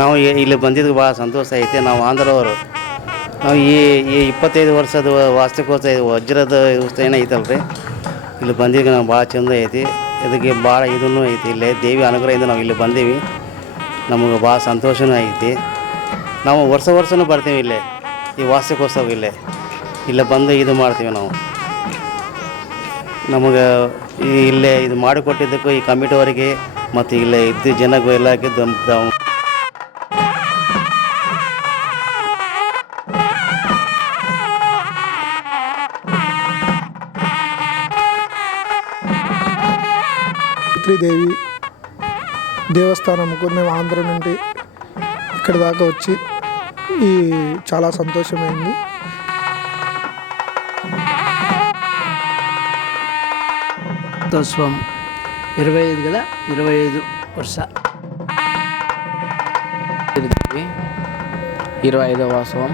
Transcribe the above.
ನಾವು ಇಲ್ಲಿ ಬಂದಿದ್ದು ಭಾಳ ಸಂತೋಷ ಐತೆ. ನಾವು ಆಂಧ್ರದವರು. ನಾವು ಈ 25 ವರ್ಷದ ವಾರ್ಷಿಕೋತ್ಸವ ವಜ್ರದ ಉತ್ಸವ ಏನೈತಲ್ಲ ರೀ, ಇಲ್ಲಿ ಬಂದಿದ್ದು ನಾವು ಭಾಳ ಚಂದ ಐತಿ. ಇದಕ್ಕೆ ಭಾಳ ಇದೂ ಐತಿ. ಇಲ್ಲೇ ದೇವಿ ಅನುಗ್ರಹದಿಂದ ನಾವು ಇಲ್ಲಿ ಬಂದೀವಿ. ನಮಗೆ ಭಾಳ ಸಂತೋಷವೂ ಐತಿ. ನಾವು ವರ್ಷನೂ ಬರ್ತೀವಿ ಇಲ್ಲೇ, ಈ ವಾರ್ಷಿಕೋತ್ಸವ ಇಲ್ಲೇ ಬಂದು ಇದು ಮಾಡ್ತೀವಿ ನಾವು. ನಮಗೆ ಇಲ್ಲೇ ಇದು ಮಾಡಿಕೊಟ್ಟಿದ್ದಕ್ಕೂ ಈ ಕಮಿಟಿಯವರಿಗೆ ಮತ್ತು ಇಲ್ಲೇ ಇದ್ದ ಜನಗೂ ಎಲ್ಲಕ್ಕೆ దేవి దేవస్థానంకు మేము ఆంధ్ర నుండి ఇక్కడి దాకా వచ్చి చాలా సంతోషమైంది. రథోత్సవం 25 కదా, 25 ವರ್ಷ 25వ వార్షికం